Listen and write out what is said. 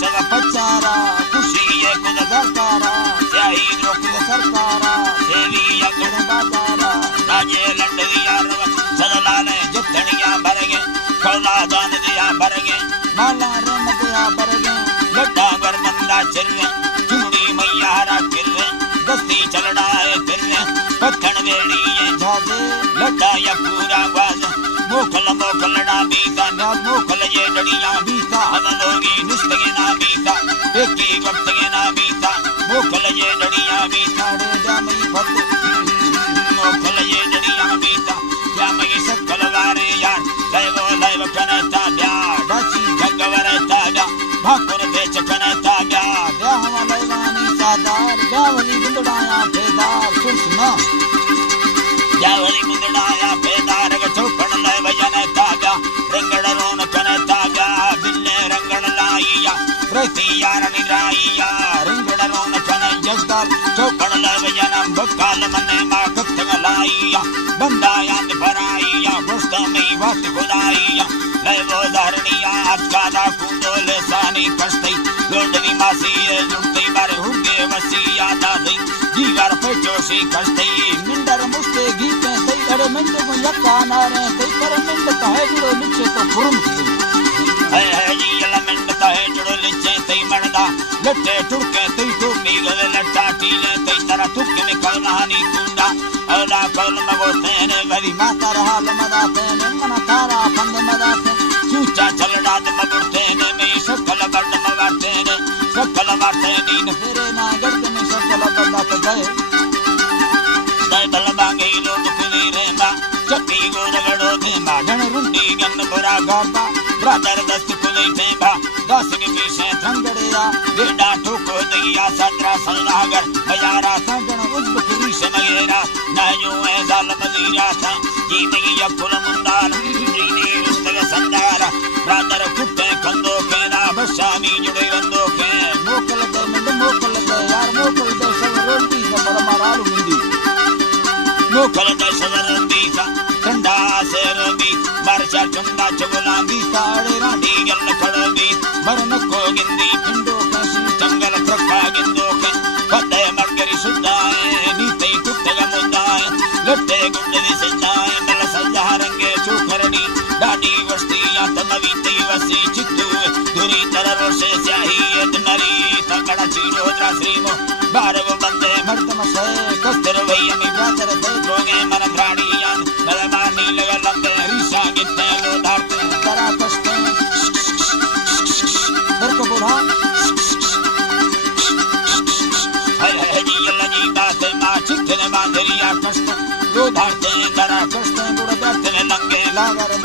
सब पचारा खुशी ये खुद दरकारा स्याही रोक सरकारा सेवी अगड़ बाजारा राजे लंडिया सदलाने जुतनिया भरगे कौला दान दिया भरगे माला रन दिया भरगे लड्डा बरबंदा चिरवे चुंडी मैयारा किरवे दस्ती चलड़ा है फिरवे पत्थन वेड़ी ये झाजे लड्डा या पूरा वाज मोखल मोखलड़ा बीता नाज मोखल ये डड़ियां बीता हदलोगी निस्तगे ना बीता एकी वक्त के ना बीता मोखल ये डड़ियां बीता रे जामई फत मोखल ये डड़ियां बीता जामई सकल वारे यार लैव कनता ब्या डाची जगवर ताजा भाकुर बेच कनता ब्या ब्या हम लैवानी सादार गावली गुंदड़ाया फेदार सुना जावली गुंदड़ाया फेदार चौपड़ लय वजन तागा रंगड़ रोन कन तागा बिल्ले रंगड़ लाइया रसिया निराइया रंगड़ रोन कन जगदार चौपड़ लय वजन बकाल मने मा कथंग लाइया बंदाया भराइया वस्त में वाट खुदाइया लय वो धरनिया अटकादा कुंडोले सानी कष्टई लोडनी मासी जुड़ती बार हुगे वसिया दादी जीवार पेचोसी कष्टई मिंडर मुस्ते गीते सही अरे मिंड को यक्का नारे सही पर मिंड कहे जुड़ो लिचे तो फुरुम है जी यला मिंड कहे जुड़ो लिचे सही मर्दा लट्टे टुड़के सही टूटी गले लट्टा टीले सही तरह तुक्के में कलनानी कुंडा अला कल मगो तेने भरी माता रहा लमदा तेने मना तारा फंद मदा से चूचा चलड़ा दे मगो तेने में सकल बड़ मवाते ने सकल वाते नीन फेरे ना गड़ में सकल बड़ा तो गए दय बल मांगे लोग पुनी रे मा चपी गोरगड़ो दे मा गण रुंडी गन बरा गाबा ब्रदर दस्त पुनी थे बा दस के पीछे थंगड़ेया बेडा ठोको दिया सत्रा सलनागर हजारा संगण उज्ब पुरी से मगेरा न जो है जाल मजीरा था जीतगी यकुल मुंदार जीने रुस्तग संदार ब्रदर कुत्ते कंदो के ना बशामी जुड़े रंदो के मोकल दे मंड मोकल दे यार मोकल दे सब रोटी से बड़ मारालू मिंदी मोकल दे सब रोटी सा ठंडा से रोटी मरचा चुंदा चुगला भी साड़े राडी गल खड़ो भी मरन को गिंदी पिंडो का चंगल ट्रक्का गिंदो के पत्ते मरगरी सुदाए नीते कुत्ते का मुदाए लट्टे गुंडली सजाए मल सजा रंगे चोखरनी डाडी वस्ती या तनवी ते वसी चित्तू दुरी तरह से स्याही नरी तकड़ा चीरो द्राश्रीमो बारव बंदे मर्दम से कस्तर वयमी ब्रादर दे जोगे मन प्राणिया नरमानी लगा लंदे ऋषा गित्ते लो धारते तरा कष्टे दरक बुढ़ा है जी यल्ला जी बाते मा चित्ते ने मांदरिया कष्ट लो धारते तरा कष्टे बुढ़ दर्द ने लंगे लागर